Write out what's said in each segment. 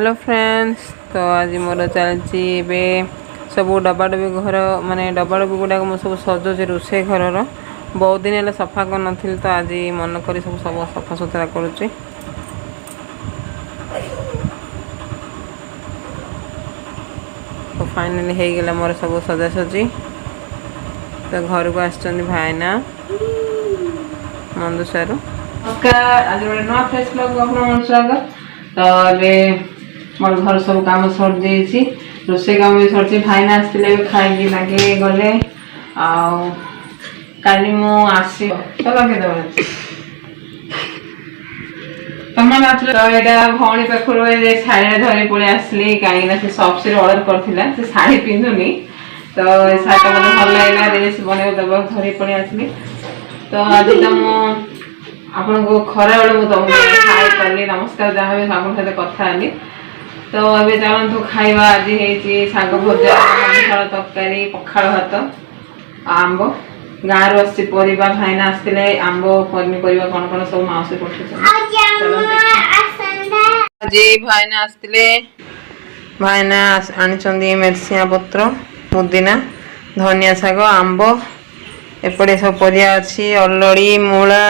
Hello friends. तो आज मोर चलती सब डब्बा डब्बी घर माने डब्बा डब्बी गुड़ाक मुझे सब सजाऊे रोषे घर बहुत दिन है सफा कर नी तो आज मन कर सब सफा सुतरा करुच्ची। तो फाइनाली हो गला मोर सब सजासजी। तो घर को आसचंदी भाईना मंदुसारू। नमस्कार, आज गोटे नुआ फ्रेश ब्लॉग आपन स्वागत। तो अबे मोर घर सब काम सर जाइए, रोषे काम भी सरची। भाईना आसते खाई लगे गले काली मु आसी तो लगे तुम तो यहाँ भौणी पाखर शाढ़ी धरी पड़े आसली कहीं सब्स अर्डर कर शाढ़ी पिंधुनी तो शाढ़ी मतलब भल लगे रेस बन दबा धरी पड़े आसली। तो आज तो आपन को खरा बेले मुझे तुमको हाई कली नमस्कार जहाँ भी आप सहित कथा हेली। तो अभी चलतु खाइबा आज शाग भजा मसाला तरकारी पखाड़ भात आंब गाँव आसी परिवा भाईना आसते आंब पनीपरिया कौन कौन सब माउसी पठे भाईना आसते भाईना आनी मेरसिया पत्र पुदीना धनिया शाग आंब एपटे सब परिया अच्छी अलड़ी मूला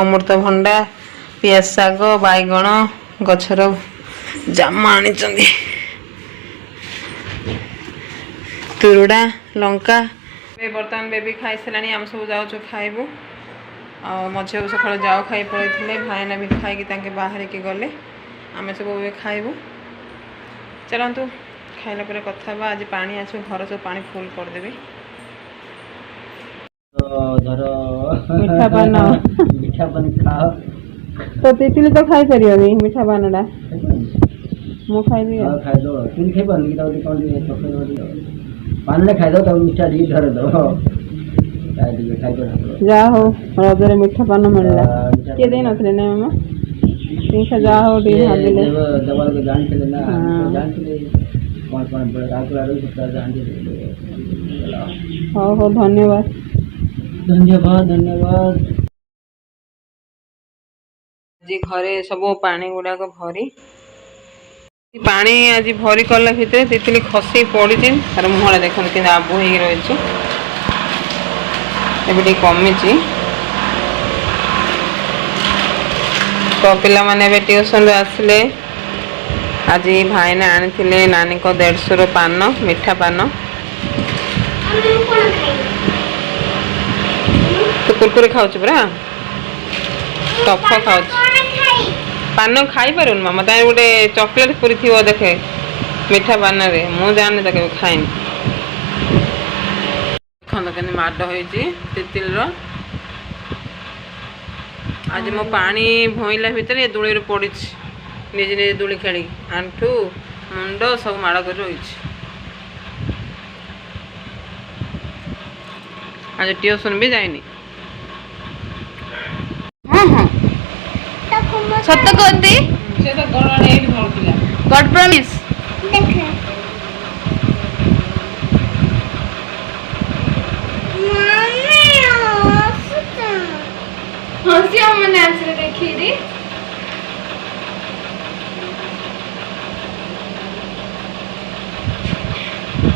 अमृतभंडा पियाज शाग बैगण गछर जामा आनी तुरुड़ा लंका। बर्तमान बेबी खाई सारे आम सब जाऊँ खाइबू मझे सका जाओ खाई पड़े भाईना भी खाई बाहर के गले आम सब खाइबू। चलतु खाइला पर कथा आज पानी आस घर सब पानी फुल करदेवी। मीठा पान खाओ तो तितली तो खाई परियो मीठा पानटा मु खाइबी खाइ दो तीन खाइ पानी तो कोन पानने खाइ दो तब मीठा दी धर दो खाइ दो जा हो रजरे मीठा पान मिलला के दे नथले ना मामा तीन जा हो डी भाबिले दबाल के जान चले ना जान चले कौन बड़ा रात आरो सब जान दे। हो धन्यवाद धन्यवाद धन्यवाद। आज घरे सब पानी गुड़ाक भरी पानी आज भरी कला भितर तितली खसी पड़ी तार मुहड़ा देखते कि आबू हो रही ए कमी। तो पिला माने ट्यूशन आसिले आज भाईना आनी नानी को 150 पान मीठा पान तो कुरकुरे खाऊ पूरा टफ खाऊ पान खाई पारुन मामा तार गोटे चॉकलेट पूरी थी देखे मीठा पान रे मु जानी तो कभी खाई देखो के माड हो तितिल आज मो पानी भईला भितर ये दूली पड़ी निजे निजे दूली खेली आंठू मुंड सब माड़ कर रही। आज ट्यूशन भी जाइनी। सत्य कहती से तो गण एट भरतिला गॉड प्रॉमिस देख हंसी हमने आंसर देखी दी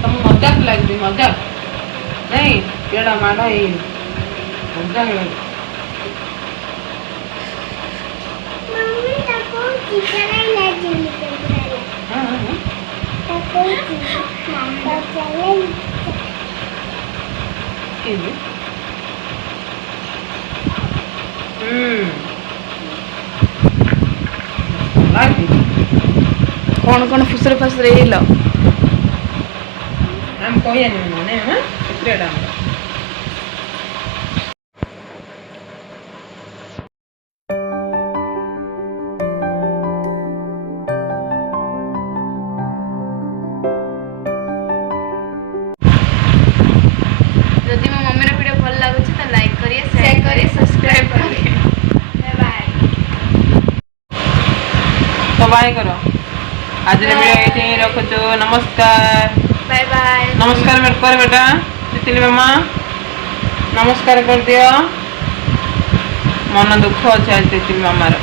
तुम मजाक लगती मजाक नहीं केड़ा माड़ा ही मजाक लग कौन कौन फुसरे फसरे लो हम कोई नहीं हां इतरेडा जदि मो मम्मी रो वीडियो भल लागुछ तो लाइक करिए शेयर करिए सब्सक्राइब करिए बाय तो बाय करो आज रे वीडियो ये रखो नमस्कार बाय बाय नमस्कार कर बेटा तितली मामा नमस्कार कर दियो मन दुख अच्छे आज तितली मामार।